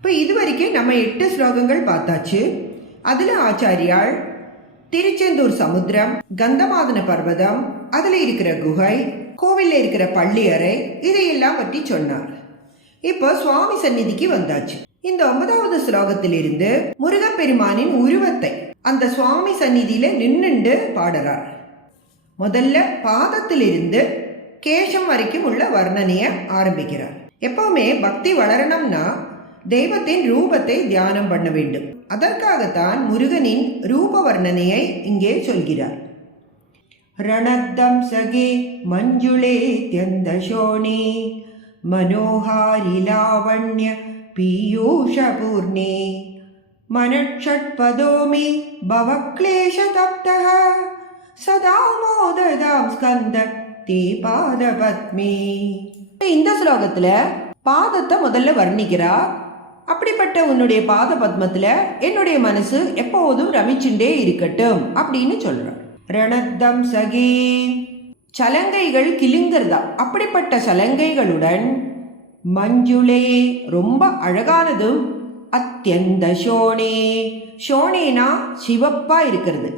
இப்போ இது வரைக்கும் நம்ம 8 ஸ்லோகங்கள் பார்த்தாச்சு. அதில் ஆச்சாரியால் திருச்செந்தூர் சமுத்திரம், கந்தமாதன பர்வதம், அதில் இருக்கிற குகை, கோவிலில் இருக்கிற பள்ளி அறை, இதையெல்லாம் பற்றி சொன்னார். இப்போ சுவாமி சந்நிதிக்கு வந்தாச்சு. இந்த 9வது ஸ்லோகத்திலிருந்து முருகப்பெருமானின் உருவத்தை அந்த சுவாமி சந்நிதியில நின்னுண்டு பாடுறார். முதல்ல பாதத்திலிருந்து கேசம் வரைக்கும் உள்ள வர்ணனைய ஆரம்பிக்கிறார். எப்பவுமே பக்தி வளரணும்னா தெய்வத்தின் ரூபத்தை தியானம் பண்ண வேண்டும். அதற்காகத்தான் முருகனின் ரூப வர்ணனையை இங்கே சொல்கிறார். ரணத்தம் சகே மஞ்சுளே தியந்தசோணே மனோஹாரி லாவண்ய பீயூஷபூர்ணே மனட்சட்பதோமி பவக்லேஷதப்தஹ சதா மோததாம் ஸ்கந்த தே பாதபத்மே. இந்த ஸ்லோகத்துல பாதத்தை முதல்ல வர்ணிக்கிறார். அப்படிப்பட்ட உன்னுடைய பாத பத்மத்துல என்னுடைய மனசு எப்போதும் ரமிச்சுண்டே இருக்கட்டும் அப்படின்னு சொல்றார். ரணத்தம் சகே, சலங்கைகள் கிளிங்கிறதா, அப்படிப்பட்ட சலங்கைகளுடன் மஞ்சுளே, ரொம்ப அழகானதும், அத்தியந்த சோனே, சோனேனா சிவப்பா இருக்கிறது,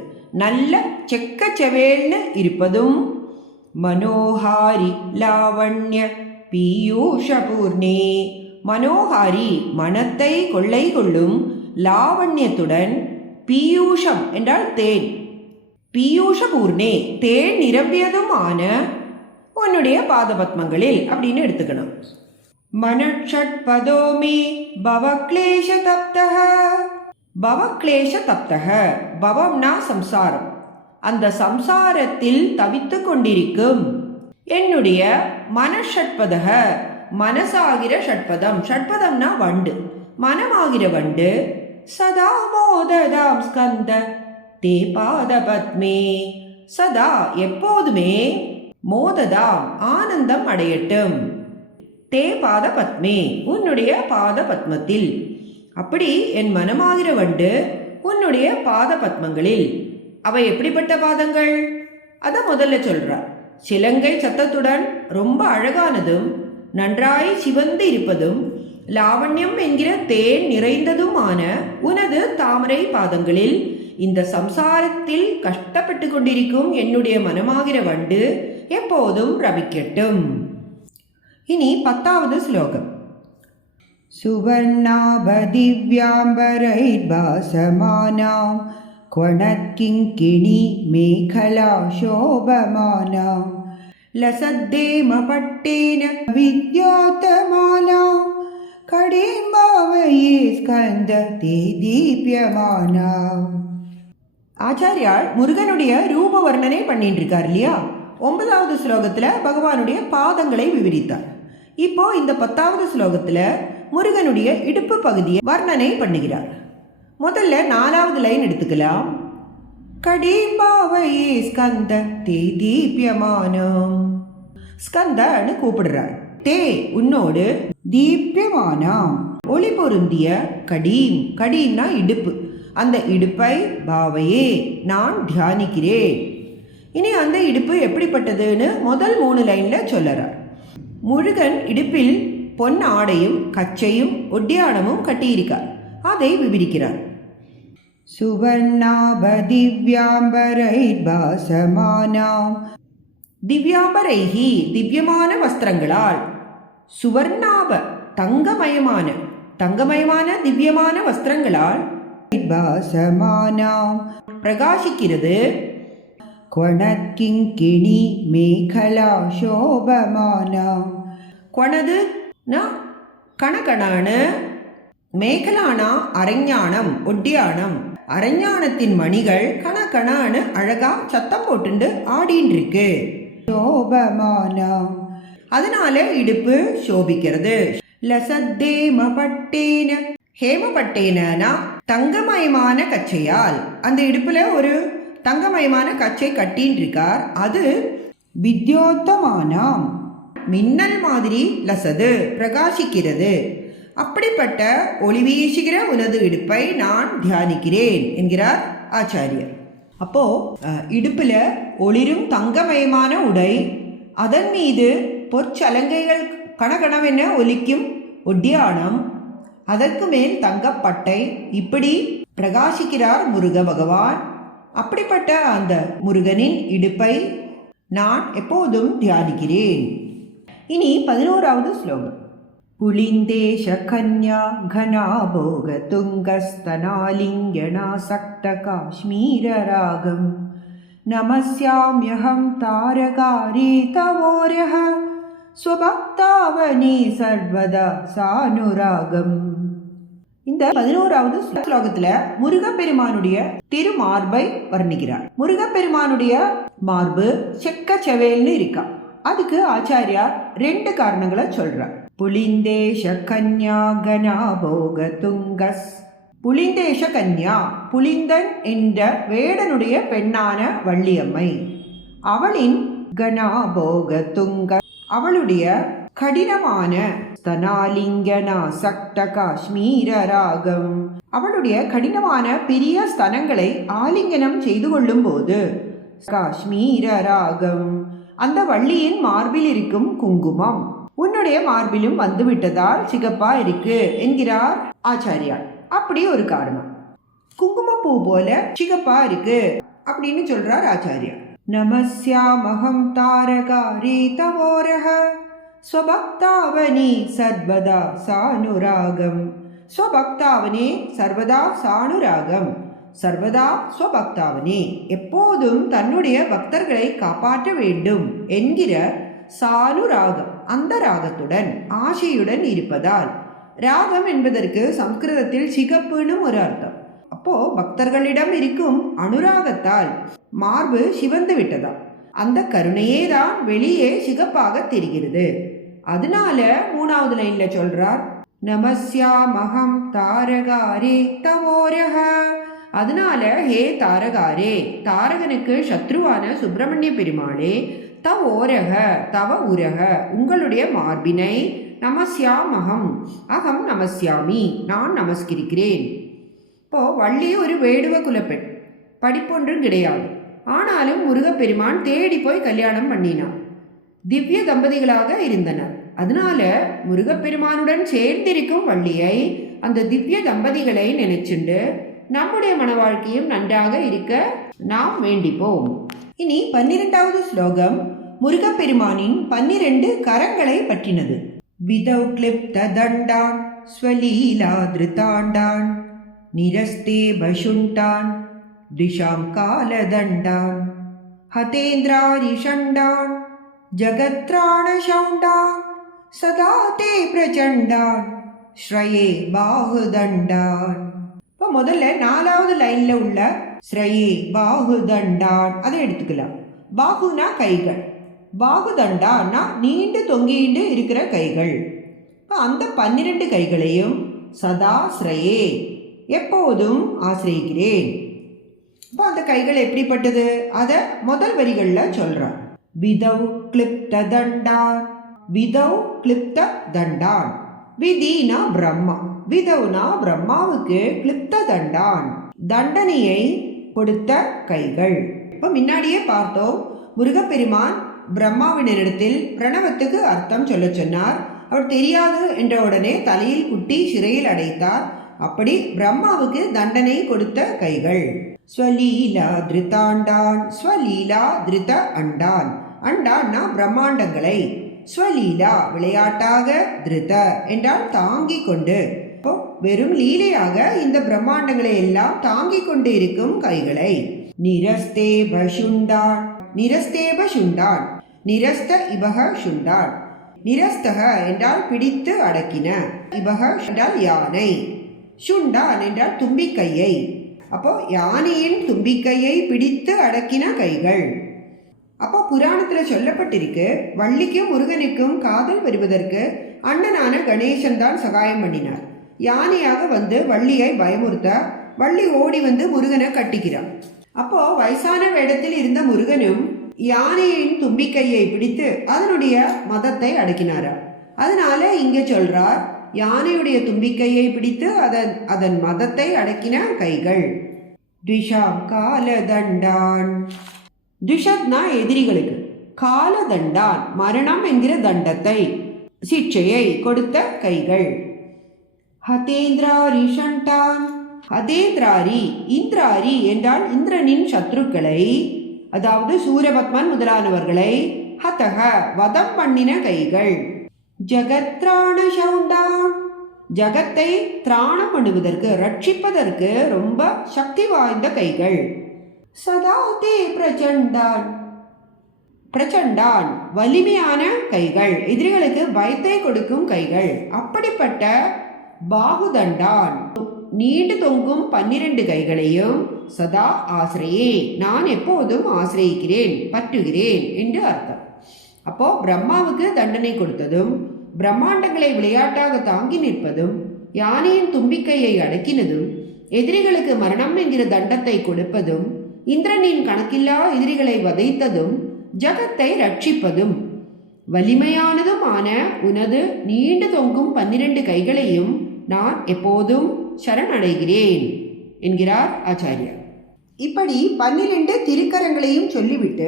நல்ல செக்க செவேல்னு இருப்பதும், மனோஹாரி லாவண்ய பீயூஷபூர்ணே, மனோஹாரி மனத்தை கொள்ளை கொள்ளும், லாவண்யத்துடன், பீயூஷம் என்றால் தேன், பீயூஷபூர்ணே தேன் நிரம்பியதுமான உன்னுடைய பாதபத்மங்களில் அப்படின்னு எடுத்துக்கணும். மனட்சட்பதோமி பவக்லேஷ தப்தஹ, பவக்லேஷ தப்தஹ, பவம்னா சம்சாரம், அந்த சம்சாரத்தில் தவித்து கொண்டிருக்கும் என்னுடைய மனஷட்பதக, மனசாகிற ஷட்பதம், ஷட்பதம்னா வண்டு, மனமாகிற வண்டு, சதா மோததாம் ஸ்கந்த தே பாதபத்மே, சதா எப்போதுமே, மோததாம் ஆனந்தம் அடையட்டும், தே பாதபத்மே உன்னுடைய பாத பத்மத்தில். அப்படி என் மனமாகிற வண்டு உன்னுடைய பாத பத்மங்களில். அவை எப்படிப்பட்ட பாதங்கள் அதை முதல்ல சொல்றார். சிலங்கை சத்தத்துடன் ரொம்ப அழகானதும், நன்றாய் சிவந்து இருப்பதும், லாவண்யம் என்கிற தேன் நிறைந்ததுமான உனது தாமரை பாதங்களில் இந்த சம்சாரத்தில் கஷ்டப்பட்டு கொண்டிருக்கும் என்னுடைய மனமாகிற வண்டு எப்போதும் ரமிக்கட்டும். இனி 10வது ஸ்லோகம். சுவர்ணாபதிவ்யாம்பரைர்பாசமானாம் க்வணத்கிங்கிணி மேகலா சோபமானாம் லசத்தேம பட்டேன வித்யாதமானாம் கடேம்பாவயே ஸ்கந்த தே தீப்யமானாம். ஆச்சாரியால் முருகனுடைய ரூப வர்ணனை பண்ணிட்டு இருக்கார் இல்லையா? 9வது ஸ்லோகத்துல பகவானுடைய பாதங்களை விவரித்தார். இப்போ இந்த 10வது ஸ்லோகத்துல முருகனுடைய இடுப்பு பகுதியை வர்ணனை பண்ணுகிறார். முதல்ல 4வது லைன் எடுத்துக்கலாம். கடேம்பாவயே ஸ்கந்த தே தீப்யமானம், ஸ்கந்தன்னு கூப்பிடுறார். தே உன்னோடு, தீப்யமானம் ஒளி பொருந்திய, கடீம், கடீம்னா இடுப்பு, அந்த இடுப்பை பாவையே நான் தியானிக்கிறேன். இனி அந்த இடுப்பு எப்படிப்பட்டதுன்னு முதல் 3 லைன்ல சொல்லறார். முருகன் இடுப்பில் பொன் ஆடையும் கச்சையும் ஒட்டியானமும் கட்டியிருக்கார். அதை விவரிக்கிறார். சுவர்ணாபதிவ்யாம்பரைர்பாசமானாம், திவ்யாம்பரைஹி திவ்யமான வஸ்திரங்களால், சுவர்ணாப தங்கமயமான, தங்கமயமான திவ்யமான வஸ்திரங்களால், பாசமானாம் பிரகாசிக்கிறது, க்வணத்கிங்கிணி மேகலா சோபமானாம், க்வணது கணகணான, மேகலானா அரஞ்ஞானம் ஒட்டியானம், அரஞ்ஞானத்தின் மணிகள் கணகணான அழகா சத்தம் போட்டுண்டு ஆடின்னு இருக்கு. சோபமானாம் அதனால இடுப்பு சோபிக்கிறது. லசத்தேம பட்டேன, ஹேமபட்டேனா தங்கமயமான கச்சையால், அந்த இடுப்புல ஒரு தங்கமயமான கச்சை கட்டின்னு இருக்கார். அது வித்யோத்தமானாம் மின்னல் மாதிரி, லசது பிரகாசிக்கிறது. அப்படிப்பட்ட ஒளி வீசுகிற உனது இடுப்பை நான் தியானிக்கிறேன் என்கிறார் ஆச்சாரியர். அப்போ இடுப்புல ஒளிரும் தங்கமயமான உடை, அதன் மீது பொற்சலங்கைகள் கணகணவென ஒலிக்கும் ஒட்டியானம், அதற்கு மேல் தங்கப்பட்டை, இப்படி பிரகாசிக்கிறார் முருக பகவான். அப்படிப்பட்ட அந்த முருகனின் இடுப்பை நான் எப்போதும் தியானிக்கிறேன். இனி 11வது ஸ்லோகம். புலிந்தேஷ கன்யா கனாபோக துங்கஸ்தனாலிங்கணாசக்த காஷ்மீர ராகம் நமஸ்யாம்யஹம் தாரகாரே தவோரஹ ஸ்வபக்தாவனி சர்வதா சானுராகம். இந்த 11வது ஸ்லோகத்துல முருகப்பெருமானுடைய திருமார்பை வர்ணிக்கிறார். முருகப்பெருமானுடைய மார்பு செக்க செவேல்னு இருக்கா. அதுக்கு ஆச்சாரியார் 2 காரணங்களை சொல்றார். புலிந்தேஷ கன்யா கனாபோக துங்கஸ். புலிந்தேஷ கன்யா, புலிந்தன் என்ற வேடனுடைய பெண்ணான வள்ளியம்மை, அவளின் கனாபோக துங்க, அவளுடைய கடினமான ஸ்தனாலிங்கனா சக்த காஷ்மீர ராகம், அவளுடைய கடினமான பெரிய ஸ்தனங்களை ஆலிங்கனம் செய்து கொள்ளும் போது காஷ்மீர ராகம், அந்த வள்ளியின் மார்பில் இருக்கும் குங்குமம் உன்னுடைய மார்பிலும் வந்து விட்டதால் சிகப்பா இருக்கு என்கிறார் ஆச்சாரியார். அப்படி ஒரு காரணம். குங்குமப்பூ போல சிகப்பா இருக்கு அப்படின்னு சொல்றார் ஆச்சாரியார். நமஸ்யாமஹம் தாரகாரே தவோரஹ ஸ்வபக்தாவனி சர்வதா சானுராகம். ஸ்வபக்தாவனே சர்வதா சானுராகம், சர்வதா ஸ்வபக்தாவனே, எப்போதும் தன்னுடைய பக்தர்களை காப்பாற்ற வேண்டும் என்கிற சானுராகம், அந்த ராகத்துடன் ஆசையுடன் இருப்பதால். ராகம் என்பதற்கு சம்ஸ்கிருதத்தில் சிகப்புன்னு ஒரு அர்த்தம். அப்போ பக்தர்களிடம் இருக்கும் அனுராகத்தால் மார்பு சிவந்து விட்டதா, அந்த கருணையே தான் வெளியே சிகப்பாக தெரிகிறது. அதனால 3வது லைன்ல சொல்றார் நமஸ்யாமஹம் தாரகாரே தவோரஹ. அதனால ஹே தாரகாரே, தாரகனுக்கு சத்ருவான சுப்பிரமணிய பெருமாளே, தவோரக தவ உரக, உங்களுடைய மார்பினை, நமஸ்யாமஹம் அகம் நமஸ்யாமி, நான் நமஸ்கரிக்கிறேன். இப்போ வள்ளி ஒரு வேடுவ குலப்பெண், படிப்பொன்றும் கிடையாது. ஆனாலும் முருகப்பெருமான் தேடி போய் கல்யாணம் பண்ணினான். திவ்ய தம்பதிகளாக இருந்தனர். அதனால முருகப்பெருமானுடன் சேர்ந்திருக்கும் வள்ளியை, அந்த திவ்ய தம்பதிகளை நினைச்சுண்டு நம்முடைய மன வாழ்க்கையும் நன்றாக இருக்க நாம் வேண்டிப்போம். இனி 12வது ஸ்லோகம் முருகப்பெருமானின் 12 கரங்களை பற்றினது. விதௌ கிளிப்த தண்டான் ஸ்வலீலா திருதாண்டான் நிரஸ்தே பசுண்டான் திஷாம் காலதண்டான் ஹதேந்திராரிஷண்டான் ஜகத்ராண சௌண்டான் சதா தே பிரச்சண்டான் ஸ்ரயே பாகுதண்டான். இப்போ முதல்ல 4வது லைன்ல உள்ள ஸ்ரயே பாகுதண்டான் அதை எடுத்துக்கலாம். பாகுனா கைகள், பாகுதண்டான்னா நீண்டு தொங்கிட்டு இருக்கிற கைகள். அந்த 12 கைகளையும் சதா ஸ்ரயே எப்போதும் ஆசிரியிக்கிறேன். இப்போ அந்த கைகள் எப்படிப்பட்டது அதை முதல் வரிகளில் சொல்றார். விதௌ கிளிப்த தண்டான், விதௌ கிளிப்த தண்டான், விதினா பிரம்மா, விதௌனா பிரம்மாவுக்கு, கிளிப்த தண்டான் தண்டனையை கொடுத்த கைகள். இப்போ முன்னாடியே பார்த்தோம், முருகப்பெருமான் பிரம்மாவினரிடத்தில் பிரணவத்துக்கு அர்த்தம் சொல்ல சொன்னார். அவர் தெரியாது என்ற உடனே தலையில் குட்டி சிறையில் அடைத்தார். அப்படி பிரம்மாவுக்கு தண்டனை கொடுத்த கைகள். ஸ்வலீலா திருதாண்டான், ஸ்வலீலா திருத அண்டான், அண்டான்னா பிரம்மாண்டங்களை, ஸ்வலீலா விளையாட்டாக, திருத என்றால் தாங்கி கொண்டு, இப்போ வெறும் லீலையாக இந்த பிரம்மாண்டங்களை எல்லாம் தாங்கி கொண்டு இருக்கும் கைகளை. நிரஸ்தேப சுண்டான், நிரஸ்தேப சுண்டான், நிரஸ்த இபக சுண்டான், நிரஸ்தக என்றால் பிடித்து அடக்கின, இபக என்றால் யானை, சுண்டான் என்றால் தும்பிக்கையை. அப்போ யானையின் தும்பிக்கையை பிடித்து அடக்கின கைகள். அப்போ புராணத்தில் சொல்லப்பட்டிருக்கு, வள்ளிக்கும் முருகனுக்கும் காதல் வருவதற்கு அண்ணனான கணேசன் தான் சகாயம் பண்ணினார். யானையாக வந்து வள்ளியை பயமுறுத்த வள்ளி ஓடி வந்து முருகனை கட்டிக்கிறான். அப்போ வயசான வேடத்தில் இருந்த முருகனும் யானையின் தும்பிக்கையை பிடித்து அதனுடைய மதத்தை அடக்கினாரா. அதனால இங்க சொல்றார், யானையுடைய தும்பிக்கையை பிடித்து அதன் மதத்தை அடக்கின கைகள். த்விஷாம் காலதண்டான், துஷத்னா எதிரிகளுக்கு, காலதண்டான் மரணம் என்கிற தண்டத்தை, சிக்ஷையை கொடுத்த கைகள். ஹதேந்திராரி ஷண்டான். ஹதேந்திராரி, இந்திராரி என்றால் இந்திரனின் சத்ருக்களை, அதாவது சூரபத்மன் முதலானவர்களை, ஹதக வதம் பண்ணின கைகள். ஜகத்ராண சௌண்டான், ஜகத்தை திராணம் பண்ணுவதற்கு, ரட்சிப்பதற்கு ரொம்ப சக்தி வாய்ந்த கைகள். சதா தே பிரச்சண்டான், பிரச்சண்டான் வலிமையான கைகள், எதிரிகளுக்கு பயத்தை கொடுக்கும் கைகள். அப்படிப்பட்ட பாகுதண்டான் நீண்டு தொங்கும் 12 கைகளையும் சதா ஆசிரியே, நான் எப்போதும் ஆசிரியிக்கிறேன், பற்றுகிறேன் என்று அர்த்தம். அப்போ பிரம்மாவுக்கு தண்டனை கொடுத்ததும், பிரம்மாண்டங்களை விளையாட்டாக தாங்கி நிற்பதும், யானையின் தும்பிக்கையை அடக்கினதும், எதிரிகளுக்கு மரணம் என்கிற தண்டத்தை கொடுப்பதும், இந்திரனின் கணக்கில்லா எதிரிகளை வதைத்ததும், ஜகத்தை ரட்சிப்பதும், வலிமையானதுமான உனது நீண்டு தொங்கும் 12 கைகளையும் நான் எப்போதும் சரணடைகிறேன் என்கிறார் ஆச்சாரியார். இப்படி 12 திருக்கரங்களையும் சொல்லிவிட்டு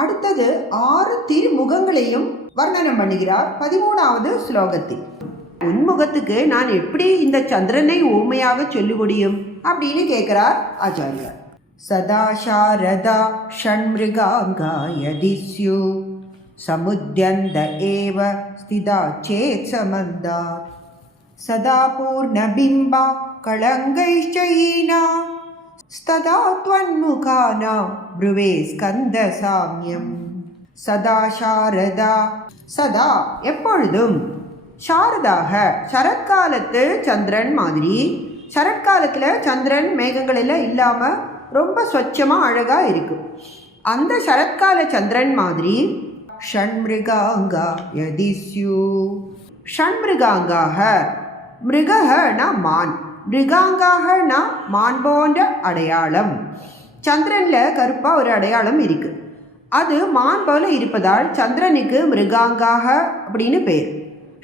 அடுத்தது 6 திருமுகங்களையும் வர்ணனம் பண்ணுகிறார் 13வது ஸ்லோகத்தில். உன்முகத்துக்கு நான் எப்படி இந்த சந்திரனை ஊமையாக சொல்ல முடியும் அப்படின்னு கேட்கிறார் ஆச்சாரியார். சதா சாரதா ஷண்மிருகாங்கா யதிஸ்யு சமுத்யந்த ஏவ ஸ்திதா சேத் சமந்தா சதா பூர்ணபிம்பா களங்கைஷ்சயீனா ஸ்ததா த்வன்முகானா ப்ருவே ஸ்கந்த சாம்யம். சதா சாரதா, சதா எப்பொழுதும், சாரதாக சரத்காலத்து சந்திரன் மாதிரி. சரத்காலத்தில் சந்திரன் மேகங்கள் எல்லாம் இல்லாமல் ரொம்ப ஸ்வச்சமாக அழகாக இருக்கும். அந்த சரத்கால சந்திரன் மாதிரி. ஷண்மிருகாங்கா யதிஸ்யு, ஷண்மிருகாங்காக, மிருகனா மான், மிருகாங்காகனா மான் போன்ற அடையாளம். சந்திரனில் கருப்பாக ஒரு அடையாளம் இருக்குது, அது மான் போல இருப்பதால் சந்திரனுக்கு மிருகாங்காக அப்படின்னு பேர்.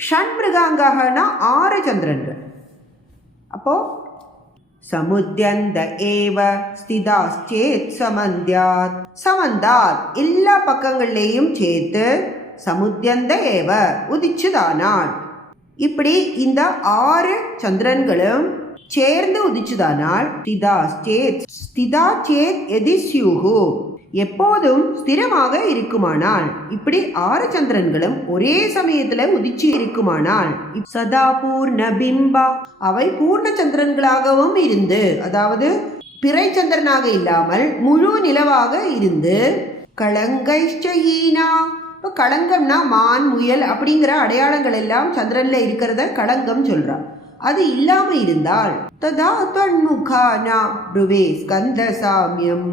ஷண்மிருகாங்காகனா 6 சந்திரன்கள். அப்போது சமுத்யந்த ஏவ ஸ்திதாச்சேத் சமந்தியாத், சமந்தாத் எல்லா பக்கங்கள்லேயும் சேர்த்து, சமுத்யந்த ஏவ உதிச்சுதானாள். இப்படி இந்த 6 சந்திரன்களும் சேர்ந்து உதிச்சுதானால், ஸ்திதாச்சேத், ஸ்திதாச்சேத் யதிஸ்யூஹு எப்போதும் ஸ்திரமாக இருக்குமானால், இப்படி 6 சந்திரன்களும் ஒரே சமயத்தில் உதிச்சு இருக்குமானால், சதா பூர்ண பிம்பா அவை பூர்ண சந்திரன்களாகவும் இருந்து, அதாவது பிறை சந்திரனாக இல்லாமல் முழு நிலவாக இருந்து, களங்கைஷ்சயீனா, இப்போ களங்கம்னா மான் முயல் அப்படிங்கிற அடையாளங்கள் எல்லாம் சந்திரனில் இருக்கிறத களங்கம் சொல்கிறான். அது இல்லாமல் இருந்தால், ததா தொன்முகானா ப்ருவே ஸ்கந்த சாமியம்,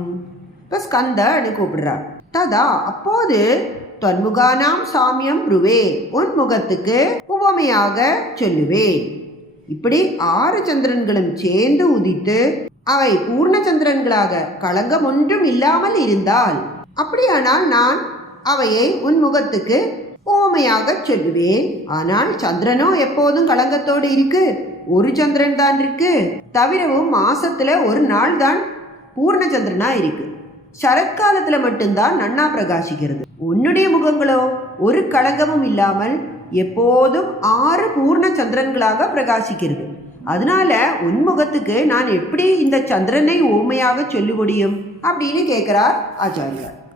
இப்போ ஸ்கந்தன்னு கூப்பிடுறார். ததா அப்போது, தொன்முகானாம் சாமியம் ப்ருவே உன் முகத்துக்கு உவமையாக சொல்லுவேன். இப்படி 6 சந்திரன்களும் சேர்ந்து உதித்து அவை பூர்ண சந்திரன்களாக களங்கம் ஒன்றும் இல்லாமல் இருந்தால், அப்படியானால் நான் அவையை உன் முகத்துக்கு ஓமையாக சொல்லுவேன். ஆனால் சந்திரனோ எப்போதும் களங்கத்தோடு இருக்கு, ஒரு சந்திரன் தான் இருக்கு. தவிரவும் மாசத்துல ஒரு நாள் தான் பூர்ண சந்திரனா இருக்கு. சரத்காலத்துல மட்டும்தான் நன்னா பிரகாசிக்கிறது. உன்னுடைய முகங்களோ ஒரு களங்கமும் இல்லாமல் எப்போதும் 6 பூர்ண சந்திரன்களாக பிரகாசிக்கிறது. அதனால உன் முகத்துக்கு நான் எப்படி இந்த சந்திரனை ஓமையாக சொல்ல முடியும் அப்படின்னு கேட்கிறார் ஆச்சாரியார்.